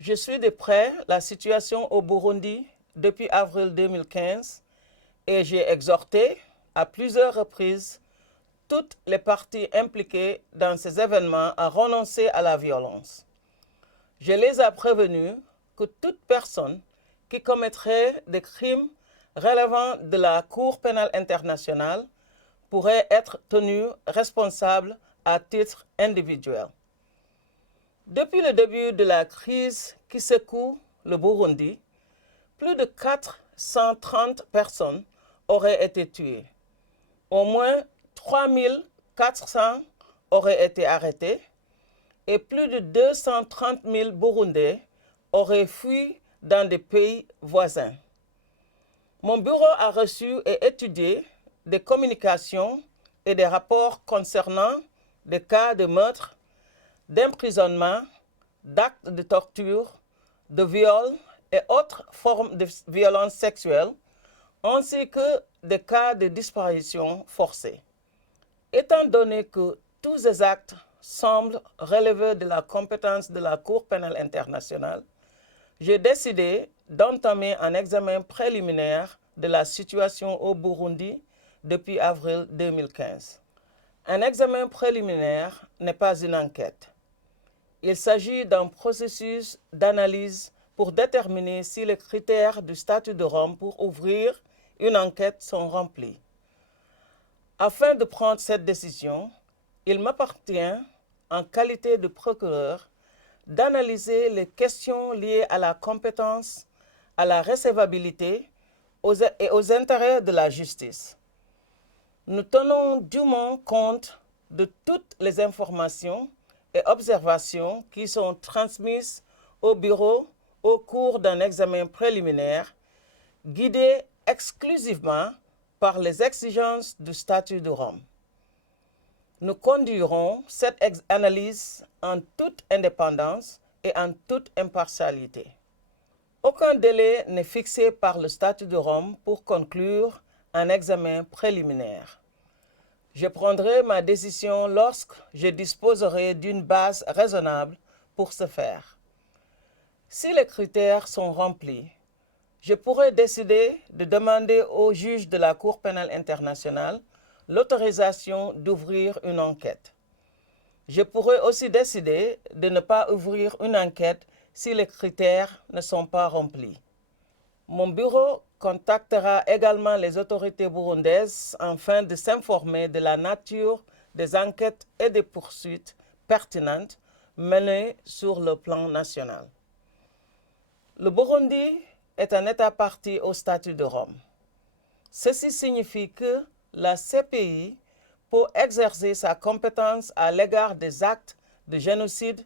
Je suis de près la situation au Burundi depuis avril 2015 et j'ai exhorté à plusieurs reprises toutes les parties impliquées dans ces événements à renoncer à la violence. Je les ai prévenus que toute personne qui commettrait des crimes relevant de la Cour pénale internationale pourrait être tenue responsable à titre individuel. Depuis le début de la crise qui secoue le Burundi, plus de 430 personnes auraient été tuées. Au moins 3400 auraient été arrêtés et plus de 230 000 Burundais auraient fui dans des pays voisins. Mon bureau a reçu et étudié des communications et des rapports concernant des cas de meurtre, d'emprisonnement, d'actes de torture, de viol et autres formes de violence sexuelle, ainsi que des cas de disparition forcée. Étant donné que tous ces actes semblent relever de la compétence de la Cour pénale internationale, j'ai décidé d'entamer un examen préliminaire de la situation au Burundi depuis avril 2015. Un examen préliminaire n'est pas une enquête. Il s'agit d'un processus d'analyse pour déterminer si les critères du statut de Rome pour ouvrir une enquête sont remplis. Afin de prendre cette décision, il m'appartient, en qualité de procureur, d'analyser les questions liées à la compétence, à la recevabilité et aux intérêts de la justice. Nous tenons dûment compte de toutes les informations et observations qui sont transmises au bureau au cours d'un examen préliminaire, guidé exclusivement par les exigences du statut de Rome. Nous conduirons cette analyse en toute indépendance et en toute impartialité. Aucun délai n'est fixé par le statut de Rome pour conclure un examen préliminaire. Je prendrai ma décision lorsque je disposerai d'une base raisonnable pour ce faire. Si les critères sont remplis, je pourrai décider de demander au juge de la Cour pénale internationale l'autorisation d'ouvrir une enquête. Je pourrais aussi décider de ne pas ouvrir une enquête si les critères ne sont pas remplis. Mon bureau contactera également les autorités burundaises afin de s'informer de la nature des enquêtes et des poursuites pertinentes menées sur le plan national. Le Burundi est un État partie au statut de Rome. Ceci signifie que la CPI peut exercer sa compétence à l'égard des actes de génocide,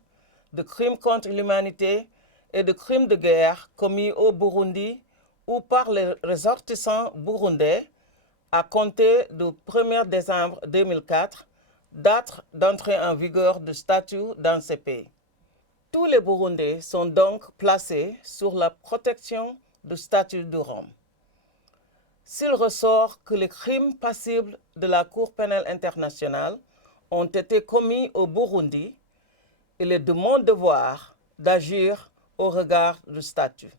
de crimes contre l'humanité et de crimes de guerre commis au Burundi ou par les ressortissants burundais à compter du 1er décembre 2004, date d'entrée en vigueur du statut dans ces pays. Tous les Burundais sont donc placés sous la protection du statut de Rome. S'il ressort que les crimes passibles de la Cour pénale internationale ont été commis au Burundi, il est de mon devoir d'agir au regard du statut.